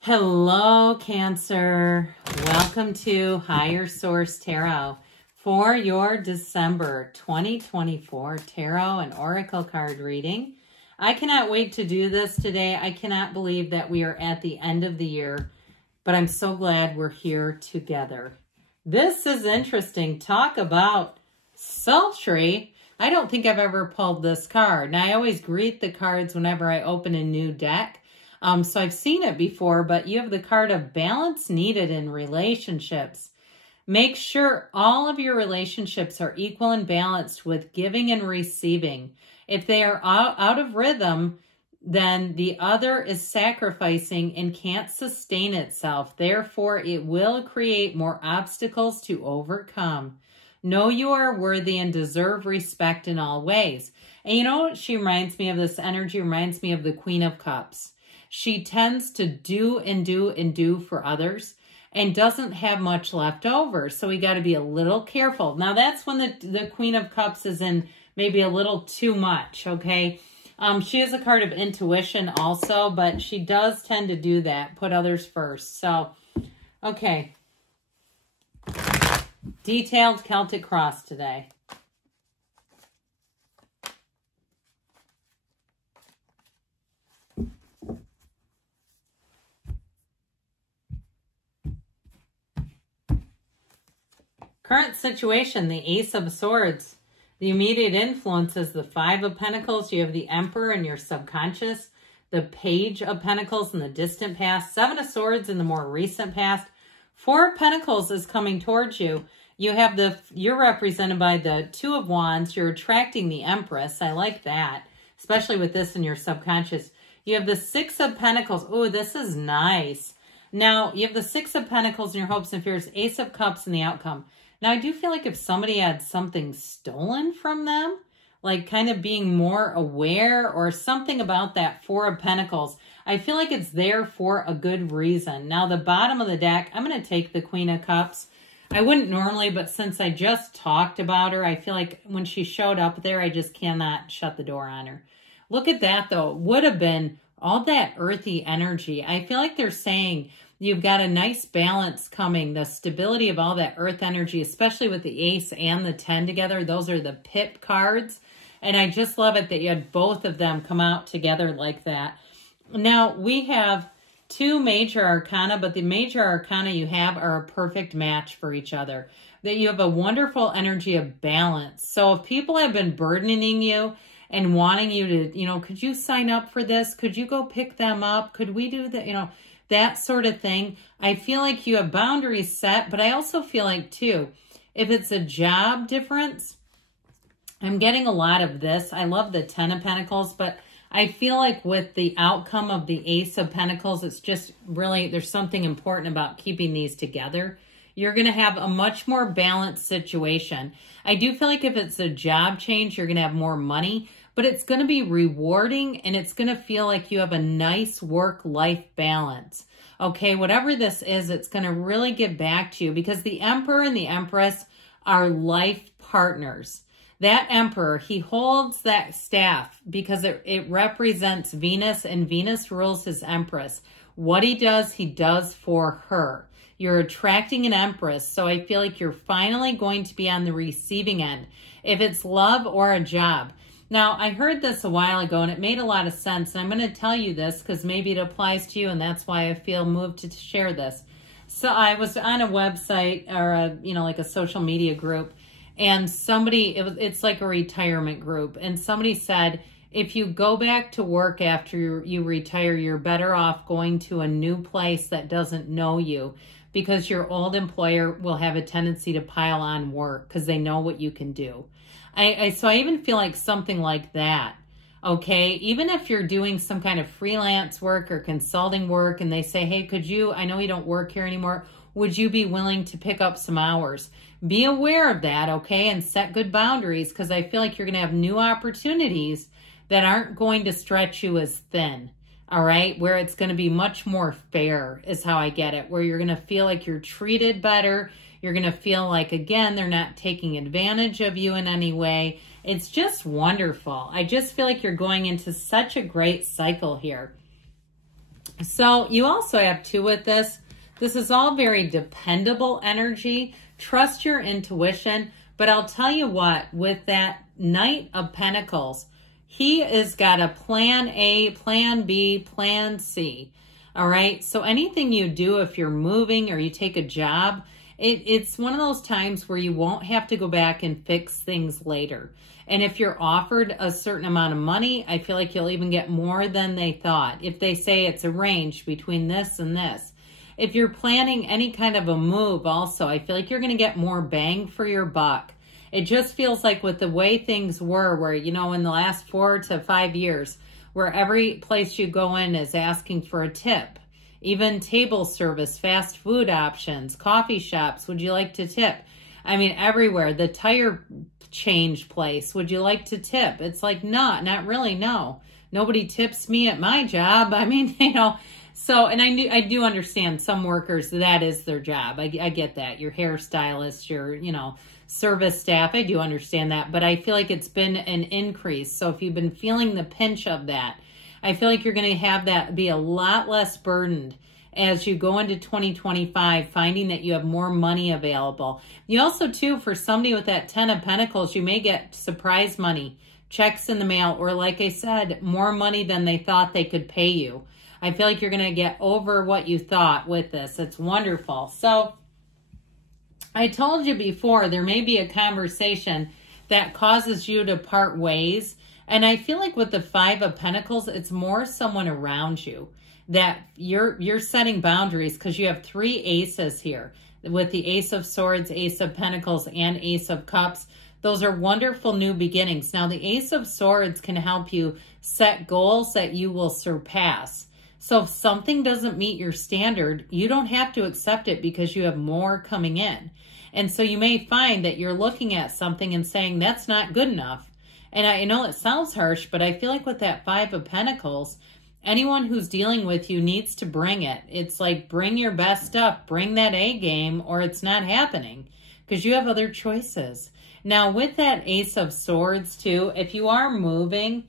Hello, Cancer. Welcome to Higher Source Tarot for your December 2024 Tarot and Oracle card reading. I cannot wait to do this today. I cannot believe that we are at the end of the year, but I'm so glad we're here together. This is interesting. Talk about sultry. I don't think I've ever pulled this card. Now, I always greet the cards whenever I open a new deck. So I've seen it before, but you have the card of balance needed in relationships. Make sure all of your relationships are equal and balanced with giving and receiving. If they are out of rhythm, then the other is sacrificing and can't sustain itself. Therefore, it will create more obstacles to overcome. Know you are worthy and deserve respect in all ways. And you know what she reminds me of? This energy reminds me of the Queen of Cups. She tends to do and do and do for others and doesn't have much left over. So we got to be a little careful. Now that's when the Queen of Cups is in maybe a little too much, okay? She is a card of intuition also, but she does tend to do that, put others first. So, okay. Detailed Celtic Cross today. Current situation, the Ace of Swords. The immediate influence is the Five of Pentacles. You have the Emperor in your subconscious. The Page of Pentacles in the distant past. Seven of Swords in the more recent past. Four of Pentacles is coming towards you. You have you're represented by the Two of Wands. You're attracting the Empress. I like that, especially with this in your subconscious. You have the Six of Pentacles. Oh, this is nice. Now, you have the Six of Pentacles in your hopes and fears. Ace of Cups in the outcome. Now, I do feel like if somebody had something stolen from them, like kind of being more aware or something about that Four of Pentacles, I feel like it's there for a good reason. Now, the bottom of the deck, I'm going to take the Queen of Cups. I wouldn't normally, but since I just talked about her, I feel like when she showed up there, I just cannot shut the door on her. Look at that, though. It would have been all that earthy energy. I feel like they're saying you've got a nice balance coming, the stability of all that earth energy, especially with the Ace and the 10 together. Those are the pip cards. And I just love it that you had both of them come out together like that. Now, we have two major arcana, but the major arcana you have are a perfect match for each other. That you have a wonderful energy of balance. So if people have been burdening you and wanting you to, could you sign up for this? Could you go pick them up? Could we do that? That sort of thing. I feel like you have boundaries set, but I also feel like, too, if it's a job difference, I'm getting a lot of this. I love the 10 of Pentacles, but I feel like with the outcome of the Ace of Pentacles, it's just really, there's something important about keeping these together. You're going to have a much more balanced situation. I do feel like if it's a job change, you're going to have more money, but it's going to be rewarding and it's going to feel like you have a nice work-life balance. Okay, whatever this is, it's going to really get back to you because the Emperor and the Empress are life partners. That Emperor, he holds that staff because it represents Venus, and Venus rules his Empress. What he does for her. You're attracting an Empress, so I feel like you're finally going to be on the receiving end. If it's love or a job. Now, I heard this a while ago, and it made a lot of sense, and I'm going to tell you this because maybe it applies to you, and that's why I feel moved to share this. So I was on a website or like a social media group, and somebody, it's like a retirement group, and somebody said, if you go back to work after you retire, you're better off going to a new place that doesn't know you because your old employer will have a tendency to pile on work because they know what you can do. So I even feel like something like that, okay? Even if you're doing some kind of freelance work or consulting work and they say, hey, I know you don't work here anymore, would you be willing to pick up some hours? Be aware of that, okay? And set good boundaries because I feel like you're going to have new opportunities that aren't going to stretch you as thin, all right? Where it's going to be much more fair is how I get it, where you're going to feel like you're treated better. You're going to feel like, again, they're not taking advantage of you in any way. It's just wonderful. I just feel like you're going into such a great cycle here. So you also have too with this. This is all very dependable energy. Trust your intuition. But I'll tell you what, with that Knight of Pentacles, he has got a plan A, plan B, plan C. All right. So anything you do, if you're moving or you take a job, it's one of those times where you won't have to go back and fix things later. And if you're offered a certain amount of money, I feel like you'll even get more than they thought. If they say it's arranged between this and this. If you're planning any kind of a move also, I feel like you're going to get more bang for your buck. It just feels like with the way things were, where, you know, in the last 4 to 5 years, where every place you go in is asking for a tip. Even table service, fast food options, coffee shops, would you like to tip? I mean, everywhere. The tire change place, would you like to tip? It's like, not really, no. Nobody tips me at my job. I mean, you know, so, and I do understand some workers, that is their job. I get that. Your hairstylist, your, you know, service staff, I do understand that. But I feel like it's been an increase. So if you've been feeling the pinch of that, I feel like you're going to have that be a lot less burdened as you go into 2025, finding that you have more money available. You also, too, for somebody with that 10 of Pentacles, you may get surprise money, checks in the mail, or like I said, more money than they thought they could pay you. I feel like you're going to get over what you thought with this. It's wonderful. So I told you before, there may be a conversation that causes you to part ways. And I feel like with the 5 of Pentacles, it's more someone around you that you're setting boundaries, because you have 3 aces here with the Ace of Swords, Ace of Pentacles, and Ace of Cups. Those are wonderful new beginnings. Now, the Ace of Swords can help you set goals that you will surpass. So if something doesn't meet your standard, you don't have to accept it because you have more coming in. And so you may find that you're looking at something and saying, that's not good enough. And I know it sounds harsh, but I feel like with that 5 of Pentacles, anyone who's dealing with you needs to bring it. It's like, bring your best stuff, bring that A game, or it's not happening, because you have other choices. Now, with that Ace of Swords too, if you are moving,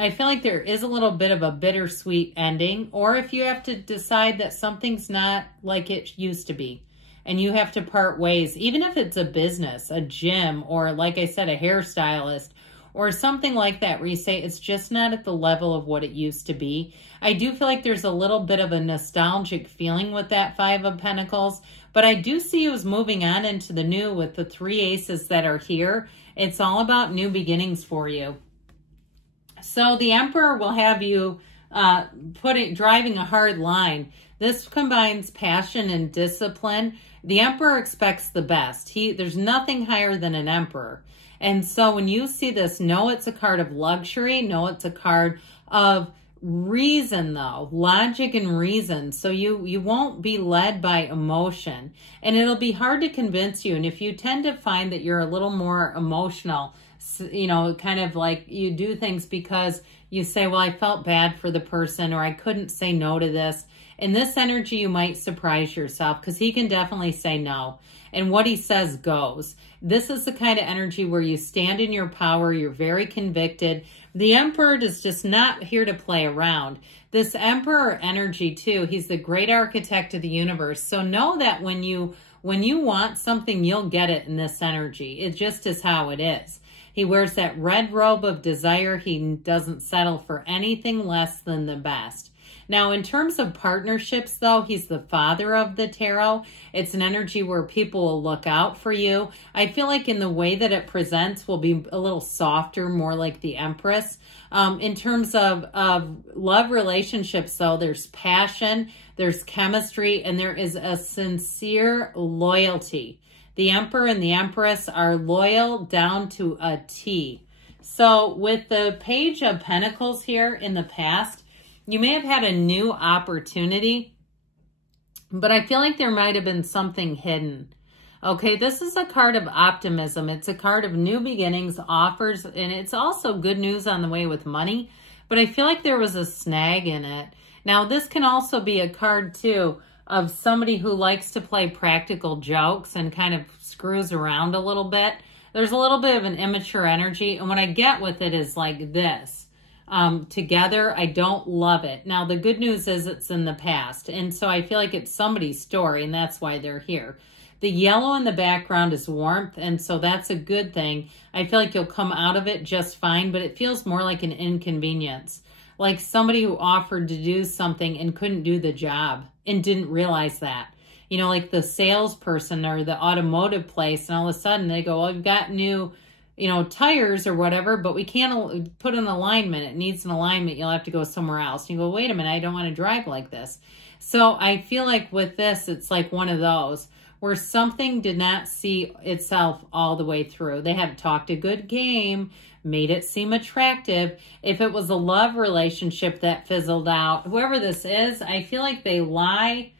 I feel like there is a little bit of a bittersweet ending, or if you have to decide that something's not like it used to be, and you have to part ways, even if it's a business, a gym, or like I said, a hairstylist, or something like that, where you say it's just not at the level of what it used to be. I do feel like there's a little bit of a nostalgic feeling with that 5 of Pentacles, but I do see you as moving on into the new with the 3 aces that are here. It's all about new beginnings for you. So the Emperor will have you driving a hard line. This combines passion and discipline. The Emperor expects the best. There's nothing higher than an Emperor. And so when you see this, know it's a card of luxury. Know it's a card of reason, though. Logic and reason. So you won't be led by emotion. And it'll be hard to convince you. And if you tend to find that you're a little more emotional, you know, kind of like you do things because you say, well, I felt bad for the person, or I couldn't say no to this. In this energy, you might surprise yourself, because he can definitely say no. And what he says goes. This is the kind of energy where you stand in your power. You're very convicted. The Emperor is just not here to play around. This Emperor energy, too, he's the great architect of the universe. So know that when you want something, you'll get it in this energy. It just is how it is. He wears that red robe of desire. He doesn't settle for anything less than the best. Now, in terms of partnerships, though, he's the father of the tarot. It's an energy where people will look out for you. I feel like in the way that it presents will be a little softer, more like the Empress. In terms of love relationships, though, there's passion, there's chemistry, and there is a sincere loyalty. The Emperor and the Empress are loyal down to a T. So with the Page of Pentacles here in the past, you may have had a new opportunity, but I feel like there might have been something hidden. Okay, this is a card of optimism. It's a card of new beginnings, offers, and it's also good news on the way with money, but I feel like there was a snag in it. Now, this can also be a card, too, of somebody who likes to play practical jokes and kind of screws around a little bit. There's a little bit of an immature energy, and what I get with it is like this. together. I don't love it. Now, the good news is it's in the past. And so I feel like it's somebody's story, and that's why they're here. The yellow in the background is warmth, and so that's a good thing. I feel like you'll come out of it just fine, but it feels more like an inconvenience. Like somebody who offered to do something and couldn't do the job and didn't realize that. You know, like the salesperson or the automotive place, and all of a sudden they go, well, we've got new, you know, tires or whatever, but we can't put an alignment. It needs an alignment. You'll have to go somewhere else. And you go, wait a minute, I don't want to drive like this. So I feel like with this, it's like one of those where something did not see itself all the way through. They had talked a good game, made it seem attractive. If it was a love relationship that fizzled out, whoever this is, I feel like they lie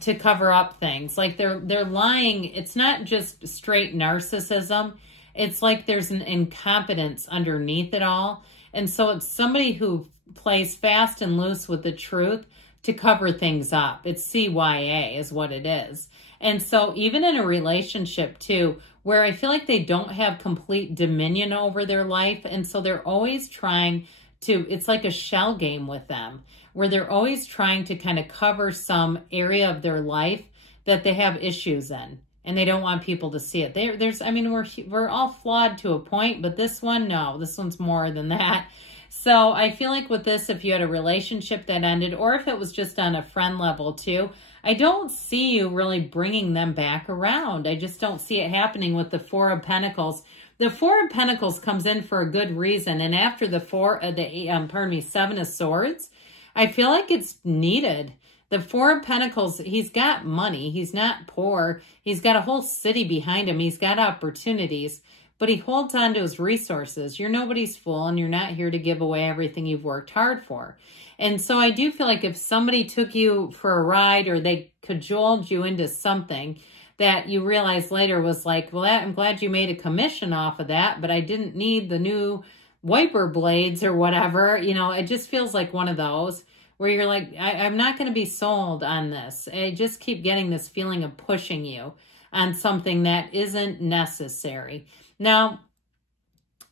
to cover up things. Like they're lying. It's not just straight narcissism. It's like there's an incompetence underneath it all. And so it's somebody who plays fast and loose with the truth to cover things up. It's CYA is what it is. And so even in a relationship too, where I feel like they don't have complete dominion over their life. And so they're always trying to, it's like a shell game with them, where they're always trying to kind of cover some area of their life that they have issues in. And they don't want people to see it. I mean, we're all flawed to a point, but this one, no, this one's more than that. So I feel like with this, if you had a relationship that ended, or if it was just on a friend level too, I don't see you really bringing them back around. I just don't see it happening with the Four of Pentacles. The Four of Pentacles comes in for a good reason. And after the Seven of Swords, I feel like it's needed. The Four of Pentacles, he's got money. He's not poor. He's got a whole city behind him. He's got opportunities, but he holds on to his resources. You're nobody's fool, and you're not here to give away everything you've worked hard for. And so I do feel like if somebody took you for a ride or they cajoled you into something that you realize later was like, well, I'm glad you made a commission off of that, but I didn't need the new wiper blades or whatever. You know, it just feels like one of those where you're like, I'm not going to be sold on this. I just keep getting this feeling of pushing you on something that isn't necessary. Now,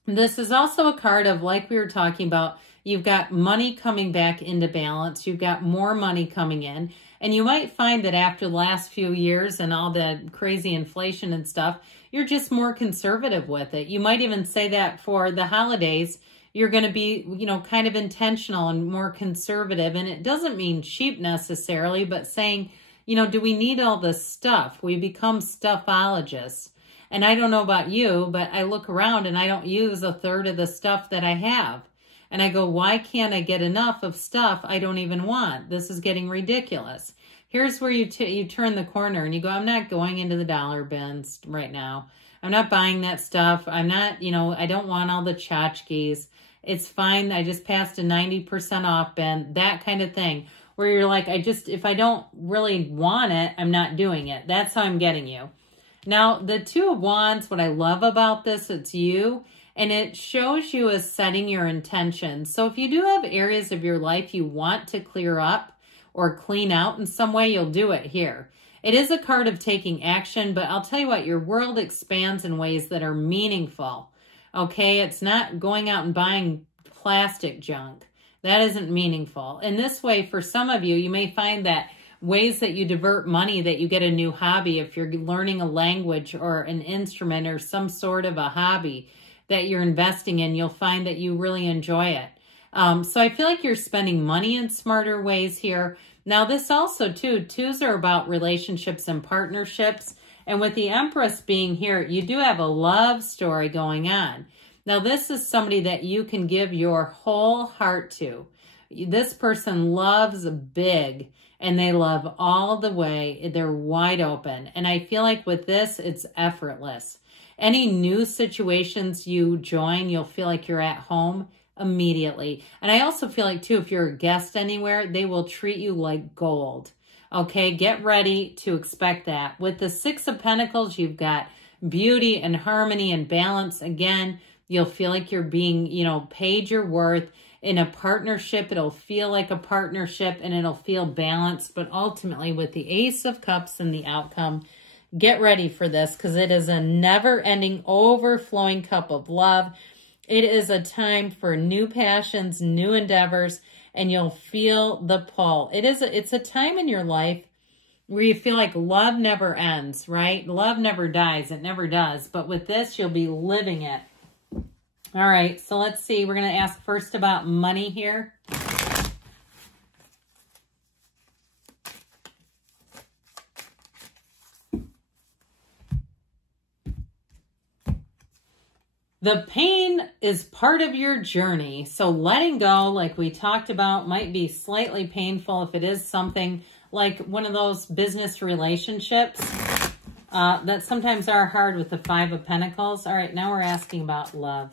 this is also a card of, like we were talking about, you've got money coming back into balance. You've got more money coming in. And you might find that after the last few years and all the crazy inflation and stuff, you're just more conservative with it. You might even say that for the holidays, you're going to be, you know, kind of intentional and more conservative. And it doesn't mean cheap necessarily, but saying, you know, do we need all this stuff? We become stuffologists. And I don't know about you, but I look around and I don't use a third of the stuff that I have. And I go, why can't I get enough of stuff I don't even want? This is getting ridiculous. Here's where you turn the corner and you go, I'm not going into the dollar bins right now. I'm not buying that stuff. I'm not, you know, I don't want all the tchotchkes. It's fine. I just passed a 90% off bin, that kind of thing. Where you're like, if I don't really want it, I'm not doing it. That's how I'm getting you. Now, the Two of Wands, what I love about this, it's you. And it shows you as setting your intentions. So if you do have areas of your life you want to clear up or clean out in some way, you'll do it here. It is a card of taking action, but I'll tell you what, your world expands in ways that are meaningful. Okay, it's not going out and buying plastic junk. That isn't meaningful. In this way, for some of you, you may find that ways that you divert money, that you get a new hobby, if you're learning a language or an instrument or some sort of a hobby that you're investing in, you'll find that you really enjoy it. So I feel like you're spending money in smarter ways here. Now this also too, twos are about relationships and partnerships. And with the Empress being here, you do have a love story going on. Now this is somebody that you can give your whole heart to. This person loves big and they love all the way. They're wide open. And I feel like with this, it's effortless. Any new situations you join, you'll feel like you're at home immediately. And I also feel like, too, if you're a guest anywhere, they will treat you like gold. Okay, get ready to expect that. With the Six of Pentacles, you've got beauty and harmony and balance. Again, you'll feel like you're being, you know, paid your worth. In a partnership, it'll feel like a partnership and it'll feel balanced. But ultimately, with the Ace of Cups and the outcome, get ready for this because it is a never-ending, overflowing cup of love. It is a time for new passions, new endeavors, and you'll feel the pull. It's a time in your life where you feel like love never ends, right? Love never dies. It never does. But with this, you'll be living it. All right, so let's see. We're going to ask first about money here. The pain is part of your journey. So letting go, like we talked about, might be slightly painful if it is something like one of those business relationships that sometimes are hard with the Five of Pentacles. All right, now we're asking about love.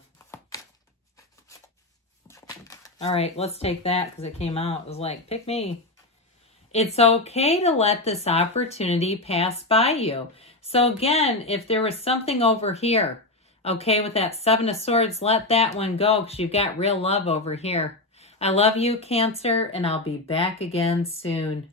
All right, let's take that because it came out. It was like, pick me. It's okay to let this opportunity pass by you. So again, if there was something over here, okay, with that Seven of Swords, let that one go because you've got real love over here. I love you, Cancer, and I'll be back again soon.